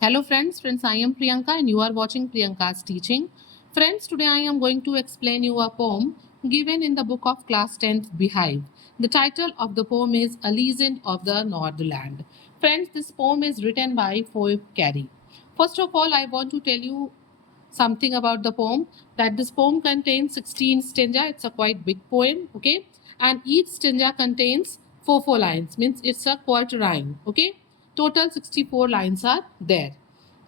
Hello friends, I am Priyanka and you are watching Priyanka's teaching. Friends, today I am going to explain you a poem given in the book of class 10th Beehive. The title of the poem is A Legend of the Northland. Friends, this poem is written by Phoebe Carey. First of all, I want to tell you something about the poem, that this poem contains 16 stanza. It's a quite big poem, okay? And each stanza contains four lines, means it's a quatrain, okay? Total 64 lines are there.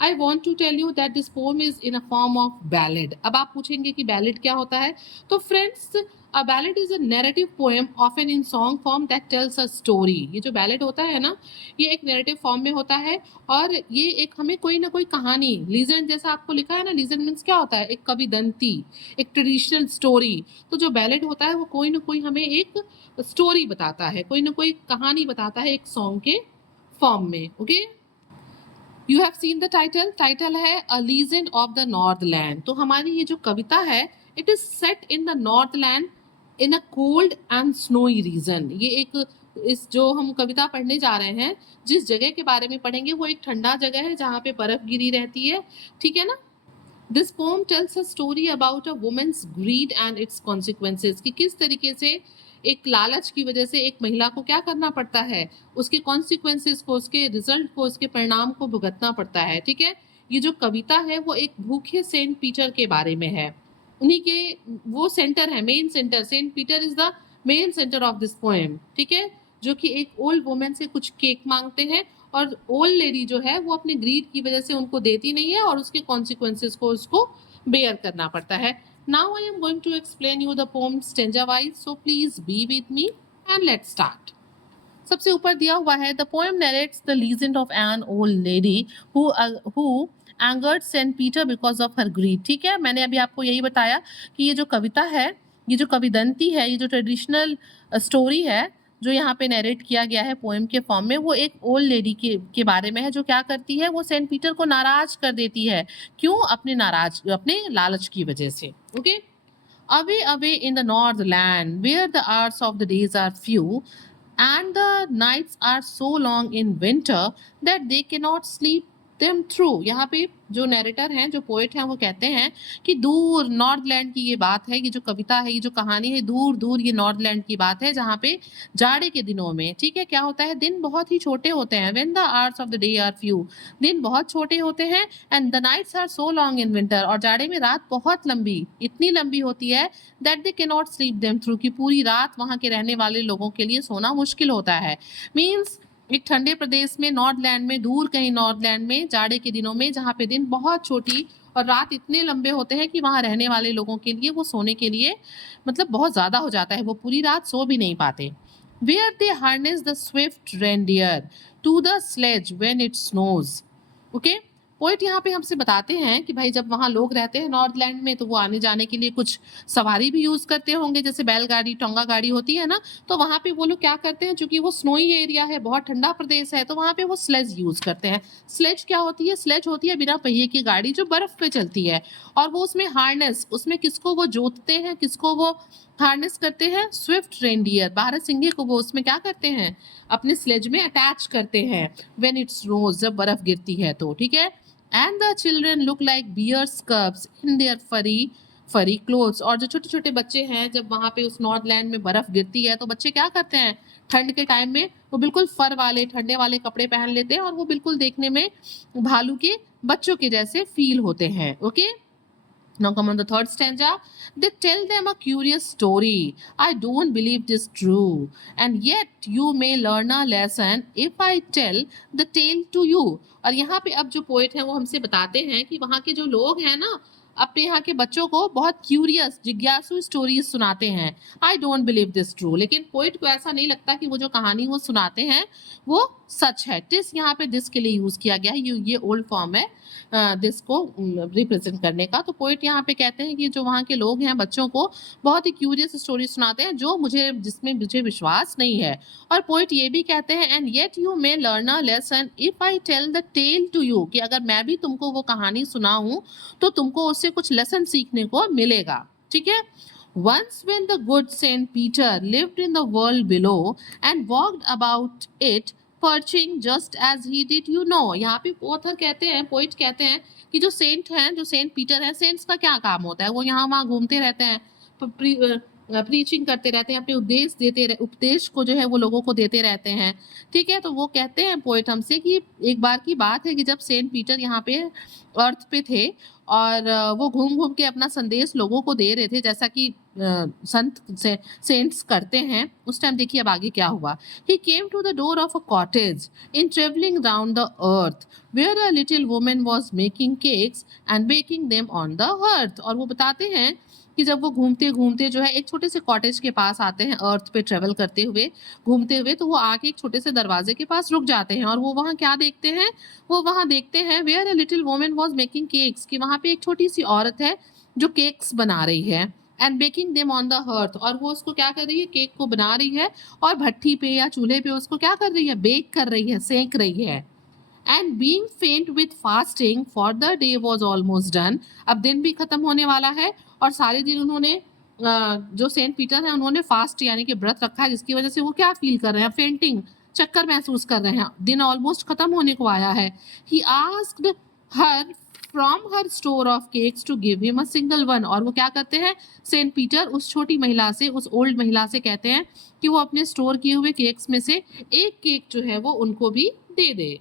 I want to tell you that this poem is in a form of ballad. अब आप पूछेंगे कि ballad क्या होता है? तो friends, a ballad is a narrative poem often in song form that tells a story. ये जो ballad होता है ना, ये एक narrative form में होता है और ये एक हमें कोई ना कोई कहानी, लीजेंड जैसा आपको लिखा है ना, लीजेंड मीन्स क्या होता है? एक कविदंती, एक ट्रेडिशनल स्टोरी। तो जो बैलेड होता है वो कोई ना कोई हमें एक स्टोरी बताता है, कोई ना कोई कहानी बताता है एक सॉन्ग के फॉर्म में, okay? You have seen the title है a legend of the north land. तो हमारी ये जो कविता है, it is set in the north land in a cold and snowy region. ये एक, इस जो हम कविता पढ़ने जा रहे हैं, जिस जगह के बारे में पढ़ेंगे वो एक ठंडा जगह है जहाँ पे बर्फ गिरी रहती है, ठीक है ना? This poem tells a story about a women's greed and its consequences, कि किस तरीके से एक लालच की वजह से एक महिला को क्या करना पड़ता है, उसके कॉन्सिक्वेंसेज को, उसके रिजल्ट को, उसके परिणाम को भुगतना पड़ता है, ठीक है? ये जो कविता है वो एक भूखे सेंट पीटर के बारे में है। उन्हीं के वो सेंटर है, main centre, saint Peter is the main centre of this poem, ठीक है? जो कि एक ओल्ड वुमेन से कुछ केक मांगते हैं और ओल्ड लेडी जो है वो अपने ग्रीड की वजह से उनको देती नहीं है और उसके कॉन्सिक्वेंसेज को उसको बेयर करना पड़ता है। Now I am going to explain you the poem stanza wise, so please be with me and let's start. सबसे ऊपर दिया हुआ है, the poem narrates the legend of an old lady who angered saint Peter because of her greed. ठीक है, मैंने अभी आपको यही बताया कि ये जो कविता है, ये जो कविदंती है, ये जो ट्रेडिशनल स्टोरी है जो यहाँ पे नरेट किया गया है पोएम के फॉर्म में, वो एक ओल्ड लेडी के बारे में है जो क्या करती है, वो सेंट पीटर को नाराज कर देती है। क्यों? अपने लालच की वजह से, okay? Away, away in the north land, where the hours of the days are few, and the nights are so long in winter that they cannot sleep them through। यहाँ पे जो नैरेटर हैं, जो पोएट हैं, वो कहते हैं कि दूर नॉर्थ लैंड की ये बात है, ये जो कविता है, ये जो कहानी है, दूर दूर ये नॉर्थ लैंड की बात है जहाँ पे जाड़े के दिनों में, ठीक है, क्या होता है, दिन बहुत ही छोटे होते हैं। When the hours of the day are few, दिन बहुत छोटे होते हैं, and the nights are so long in winter, और जाड़े में रात बहुत लंबी, इतनी लंबी होती है that they can not sleep them through, कि पूरी रात वहाँ के रहने वाले लोगों के लिए सोना मुश्किल होता है। मीन्स एक ठंडे प्रदेश में, नॉर्थ लैंड में, दूर कहीं नॉर्थ लैंड में, जाड़े के दिनों में जहाँ पे दिन बहुत छोटी और रात इतने लंबे होते हैं कि वहाँ रहने वाले लोगों के लिए वो सोने के लिए मतलब बहुत ज़्यादा हो जाता है, वो पूरी रात सो भी नहीं पाते। Where they harness the swift reindeer to the sledge when it snows, okay? Poet यहाँ पे हमसे बताते हैं कि भाई जब वहाँ लोग रहते हैं नॉर्थ लैंड में, तो वो आने जाने के लिए कुछ सवारी भी यूज करते होंगे, जैसे बैलगाड़ी, टोंगा गाड़ी होती है ना, तो वहाँ पे वो लोग क्या करते हैं, चूंकि वो स्नोई एरिया है, बहुत ठंडा प्रदेश है, तो वहाँ पे वो स्लेज यूज करते हैं। स्लेज क्या होती है? स्लेज होती है बिना पहिए की गाड़ी जो बर्फ पे चलती है, और वो उसमें हार्नेस, उसमें किसको वो जोतते हैं, किसको वो हार्नेस करते हैं? स्विफ्ट रेनडियर, बारहसिंगे को वो उसमें क्या करते हैं, अपने स्लेज में अटैच करते हैं व्हेन इट स्नोज, जब बर्फ गिरती है तो, ठीक है? And the children look like bears cubs in their furry clothes, और जो छोटे छोटे बच्चे हैं, जब वहाँ पे उस नॉर्थ लैंड में बर्फ गिरती है तो बच्चे क्या करते हैं, ठंड के टाइम में वो बिल्कुल फर वाले, ठंडे वाले कपड़े पहन लेते हैं और वो बिल्कुल देखने में भालू के बच्चों के जैसे फील होते हैं, okay? Now come on the third stanza. They tell them a curious story. I don't believe this true. And yet you may learn a lesson if I tell the tale to you. और यहाँ पे अब जो poet हैं वो हमसे बताते हैं कि वहाँ के जो लोग हैं ना, अपने यहाँ के बच्चों को बहुत क्यूरियस, जिज्ञासु स्टोरीज सुनाते हैं। I don't believe this true, लेकिन पोइट को ऐसा नहीं लगता कि वो जो कहानी वो सुनाते हैं वो सच है। दिस यहाँ पे दिस के लिए यूज किया गया है, ये ओल्ड फॉर्म है दिस को रिप्रेजेंट करने का। तो पोइट यहाँ पे कहते हैं कि जो वहाँ के लोग हैं बच्चों को बहुत ही क्यूरियस स्टोरी सुनाते हैं जिसमें मुझे विश्वास नहीं है। और पोइट ये भी कहते हैं, and yet you may learn a lesson if I tell the tale to you, कि अगर मैं भी तुमको वो कहानी सुनाऊं तो तुमको उससे कुछ लेसन सीखने को मिलेगा, ठीक है? Once when the good Saint Peter lived in the world below and walked about it perching just as he did, you know। यहाँ पे ऑथर कहते हैं, पोइट कहते हैं कि जो सेंट हैं, जो सेंट पीटर है, सेंट्स का क्या काम होता है, वो यहाँ वहाँ घूमते रहते हैं, प्रीचिंग करते रहते हैं, अपने उपदेश को जो है वो लोगों को देते रहते हैं, ठीक है। तो वो कहते हैं पोइट हमसे कि एक बार की बात है कि जब सेंट पीटर यहाँ पे अर्थ पे थे और वो घूम घूम के अपना संदेश लोगों को दे रहे थे, जैसा कि संत सेंट्स करते हैं। उस टाइम देखिए अब आगे क्या हुआ। He came to the door of a cottage in traveling round the earth where a little woman was making cakes and baking them on the earth। और वो बताते हैं कि जब वो घूमते घूमते जो है एक छोटे से कॉटेज के पास आते हैं, अर्थ पे ट्रेवल करते हुए, घूमते हुए, तो वो आके एक छोटे से दरवाजे के पास रुक जाते हैं और वो वहाँ क्या देखते हैं, वो वहाँ देखते हैं where a little woman was making cakes, कि वहाँ पे एक छोटी सी औरत है जो केक्स बना रही है, and baking them on the hearth, और वो उसको क्या कर रही है, केक को बना रही है और भट्टी पे या चूल्हे पे उसको क्या कर रही है, बेक कर रही है, सेक रही है। एंड बीइंग फेंट with fasting for the day was almost done. अब दिन भी खत्म होने वाला है और सारे दिन उन्होंने जो सेंट पीटर है उन्होंने फास्ट यानी कि व्रत रखा है, जिसकी वजह से वो क्या फील कर रहे हैं, फेंटिंग, चक्कर महसूस कर रहे हैं, दिन ऑलमोस्ट खत्म होने को आया है। He asked her from her store of cakes to give him a single one, और वो क्या करते हैं, सेंट पीटर उस छोटी महिला से, उस ओल्ड महिला से कहते हैं कि वो अपने स्टोर किए हुए केक्स में से एक केक जो है वो उनको भी दे दे।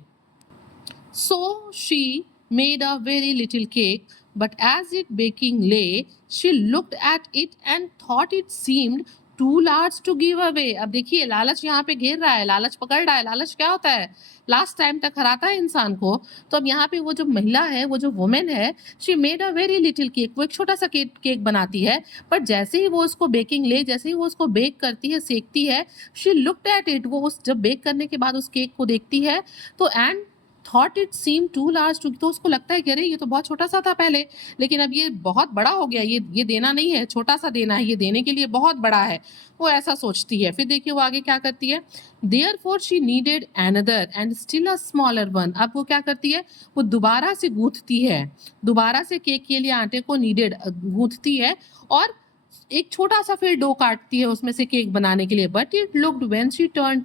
So she made a very little cake, but as it baking lay, she looked at it and thought it seemed too large to give away। अब देखिए लालच यहाँ पे घेर रहा है, लालच पकड़ रहा है। लालच क्या होता है, लास्ट टाइम तक हराता है इंसान को। तो अब यहाँ पे वो जो महिला है, वो जो वुमेन है, she made a very little cake, वो एक छोटा सा केक बनाती है, पर जैसे ही वो उसको बेकिंग ले, जैसे ही वो उसको बेक करती है, सेकती है, शी लुक्ड एट इट, वो उस जब बेक करने के बाद उस केक को देखती है तो and thought it seem too large to, तो उसको लगता है कि अरे ये तो बहुत छोटा सा था पहले, लेकिन अब ये बहुत बड़ा हो गया, ये देना नहीं है, छोटा सा देना है, ये देने के लिए बहुत बड़ा है, वो ऐसा सोचती है। फिर देखिए वो आगे क्या करती है, therefore she needed another and still a smaller one. अब वो क्या करती है, वो दोबारा से गूंथती है, दोबारा से केक के लिए आटे को नीडेड गूंथती है और एक छोटा सा फिर डो काटती है उसमें से केक बनाने के लिए। But it looked when she turn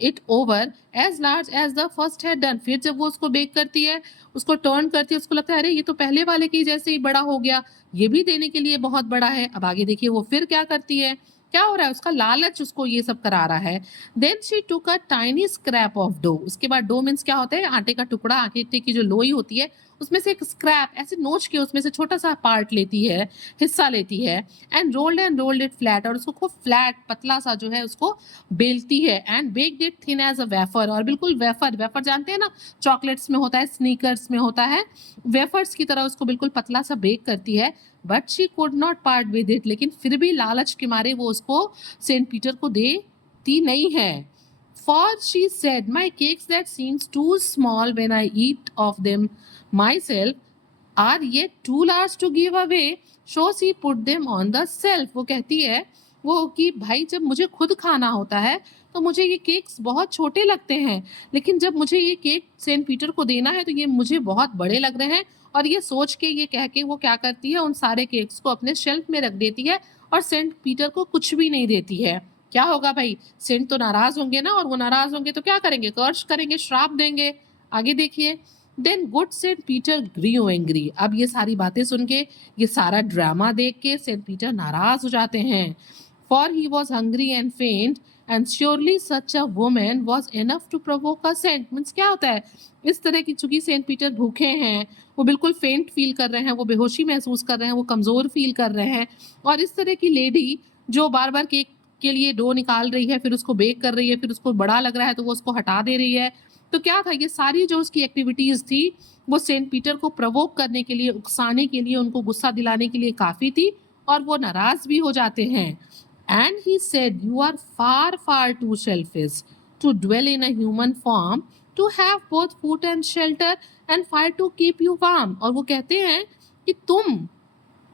it over as large as the first had done. फिर जब वो उसको बेक करती है, उसको टर्न करती है, उसको लगता है अरे ये तो पहले वाले के जैसे ही बड़ा हो गया, ये भी देने के लिए बहुत बड़ा है। अब आगे देखिए वो फिर क्या करती है, क्या हो रहा है, उसका लालच उसको ये सब करा रहा है। Then she took a tiny scrap of dough. उसके बाद डो मीन्स क्या होता है, आटे का टुकड़ा, आटे की जो लोई होती है उसमें से एक स्क्रैप ऐसे नोच के उसमें से छोटा सा पार्ट लेती है, हिस्सा लेती है, एंड रोल्ड इट फ्लैट, और उसको खूब फ्लैट पतला सा जो है उसको बेलती है, and baked it thin as a wafer, और बिल्कुल वेफर, वेफर जानते हैं ना, चॉकलेट्स में होता है, स्नीकर्स में होता है, वेफर्स की तरह उसको बिल्कुल पतला सा बेक करती है। But she could not part with it, लेकिन फिर भी लालच के मारे वो उसको सेंट पीटर को देती नहीं है। For she said my cakes that seems too small when I eat of them myself are yet too large to give away, so she put them on the shelf. वो कहती है वो कि भाई जब मुझे खुद खाना होता है तो मुझे ये केक्स बहुत छोटे लगते हैं, लेकिन जब मुझे ये केक सेंट पीटर को देना है तो ये मुझे बहुत बड़े लग रहे हैं। और ये सोच के, ये कह के वो क्या करती है, उन सारे केक्स को अपने शेल्फ में रख देती है और सेंट पीटर को कुछ भी नहीं देती है। क्या होगा भाई, सेंट तो नाराज होंगे ना, और वो नाराज होंगे तो क्या करेंगे, कर्ज करेंगे, श्राप देंगे। आगे देखिए, then good saint Peter grew angry. अब ये सारी बातें सुन के, ये सारा ड्रामा देख के सेंट पीटर नाराज हो जाते हैं। For he was hungry and faint and surely such a woman was enough to provoke a saint. Means क्या होता है, इस तरह की, चूंकि सेंट पीटर भूखे हैं, वो बिल्कुल फेंट फील कर रहे हैं, वो बेहोशी महसूस कर रहे हैं, वो कमज़ोर फील कर रहे हैं, और इस तरह की लेडी जो बार बार केक के लिए डो निकाल रही है, फिर उसको बेक कर रही है, फिर उसको बड़ा लग रहा है तो वो उसको हटा दे रही है, तो क्या था, ये सारी जो उसकी एक्टिविटीज़ थी वो सेंट पीटर को प्रवोक करने के लिए, उकसाने के लिए, उनको गुस्सा दिलाने के लिए काफ़ी थी, और वो नाराज़ भी हो जाते हैं। And he said you are far far too selfish to dwell in a human form to have both food and shelter and fire to keep you warm. और वो कहते हैं कि तुम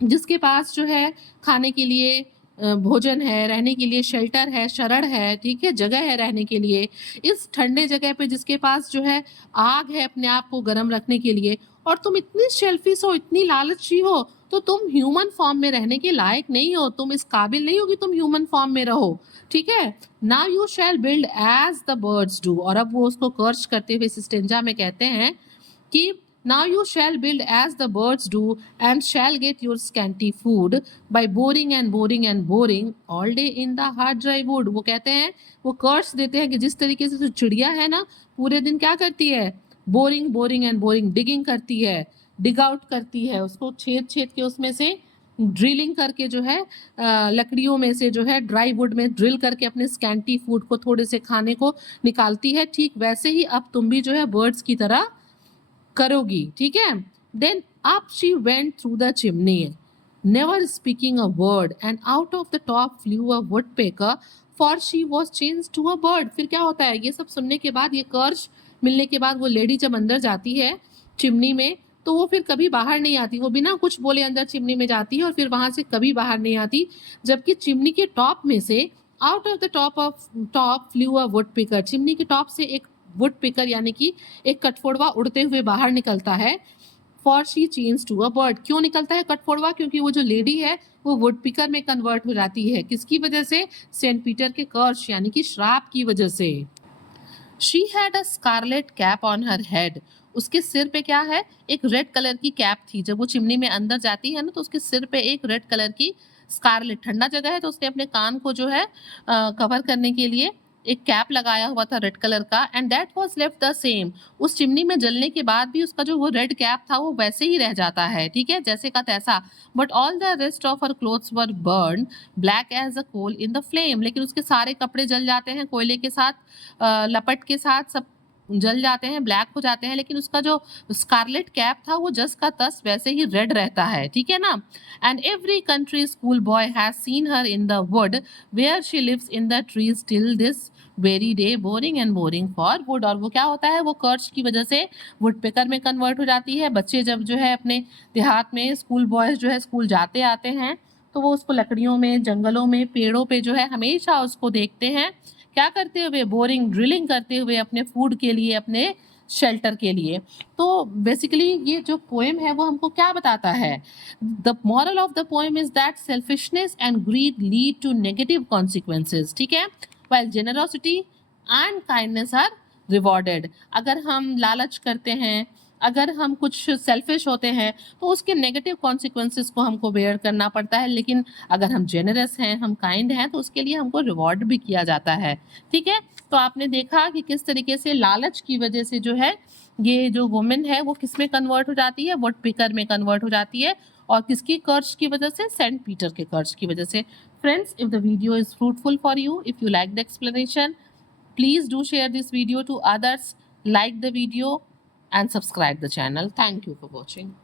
जिसके पास जो है खाने के लिए भोजन है, रहने के लिए शेल्टर है, शरण है, ठीक है, जगह है रहने के लिए, इस ठंडे जगह पे जिसके पास जो है आग है अपने आप को गर्म रखने के लिए, और तुम इतनी शेल्फिश हो, इतनी लालची हो, तो तुम ह्यूमन फॉर्म में रहने के लायक नहीं हो, तुम इस काबिल नहीं हो कि तुम ह्यूमन फॉर्म में रहो, ठीक है। Now you shall build as the birds do, और अब वो उसको कर्ज करते हुए इस स्टेंजा में कहते हैं कि now you shall build as the birds do and shall get your scanty food by boring and boring and boring all day in the hard dry wood। वो कहते हैं, वो कर्स देते हैं कि जिस तरीके से जो चिड़िया है ना पूरे दिन क्या करती है, boring boring and boring, digging करती है, डिग आउट करती है, उसको छेद छेद के उसमें से ड्रिलिंग करके जो है लकड़ियों में से जो है ड्राई वुड में ड्रिल करके अपने स्कैंटी फूड को थोड़े से खाने को निकालती है। ठीक वैसे ही अब तुम भी जो है बर्ड्स की तरह करोगी, ठीक है। Then up she went through the chimney never speaking a word and out of the top flew a woodpecker for she was change to a bird. फिर क्या होता है, ये सब सुनने के बाद, ये कर्ज मिलने के बाद वो लेडी जब अंदर जाती है चिमनी में तो वो फिर कभी बाहर नहीं आती, वो बिना कुछ बोले अंदर चिमनी में जाती है और फिर वहां से कभी बाहर नहीं आती, जबकि चिमनी के टॉप में से out of the top flew a woodpecker, chimney के टॉप से एक वुड पिकर यानी कि एक कटफोड़वा उड़ते हुए बाहर निकलता है। For she change to a bird, क्यों निकलता है कटफोड़वा, क्योंकि वो जो लेडी है वो वुड पिकर में कन्वर्ट हो जाती है। किसकी वजह से, सेंट पीटर के कर्ज यानी कि श्राप की वजह से। She had a scarlet cap on her head, उसके सिर पे क्या है, एक रेड कलर की कैप थी। जब वो चिमनी में अंदर जाती है ना तो उसके सिर पे एक रेड कलर की स्कारलेट, ठंडा जगह है तो उसने अपने कान को जो है कवर करने के लिए एक कैप लगाया हुआ था रेड कलर का, and that was left the same. उस चिमनी में जलने के बाद भी उसका जो वो रेड कैप था वो वैसे ही रह जाता है, ठीक है, जैसे का तैसा। But all the rest of her clothes were burn black as a coal in the flame, लेकिन उसके सारे कपड़े जल जाते हैं कोयले के साथ, लपट के साथ सब जल जाते हैं, ब्लैक हो जाते हैं, लेकिन उसका जो स्कारलेट कैप था वो जस का तस वैसे ही रेड रहता है, ठीक है ना। And every country school boy has seen her in the wood where she lives in the trees till this very day boring and boring for wood. और वो क्या होता है, वो कर्ज की वजह से वुड पेकर में कन्वर्ट हो जाती है। बच्चे जब जो है अपने देहात में स्कूल बॉयज जो है स्कूल जाते आते हैं तो वो उसको लकड़ियों में, जंगलों में, पेड़ों पे जो है हमेशा उसको देखते हैं, क्या करते हुए, बोरिंग ड्रिलिंग करते हुए अपने फूड के लिए, अपने शेल्टर के लिए। तो बेसिकली ये जो पोएम है वो हमको क्या बताता है, the moral of the poem is that selfishness and greed lead to negative consequences, ठीक है, while generosity and kindness are rewarded। अगर हम लालच करते हैं, अगर हम कुछ सेल्फिश होते हैं तो उसके नेगेटिव कॉन्सिक्वेंसेस को हमको बेयर करना पड़ता है, लेकिन अगर हम जेनरस हैं, हम काइंड हैं तो उसके लिए हमको रिवॉर्ड भी किया जाता है, ठीक है। तो आपने देखा कि किस तरीके से लालच की वजह से जो है ये जो वुमेन है वो किस में कन्वर्ट हो जाती है, वुड पिकर में कन्वर्ट हो जाती है, और किसकी कर्ज की वजह से, सेंट पीटर के कर्ज की वजह से। Friends, if the video is fruitful for you, if you like the explanation, please do share this video to others, like the video and subscribe the channel. Thank you for watching.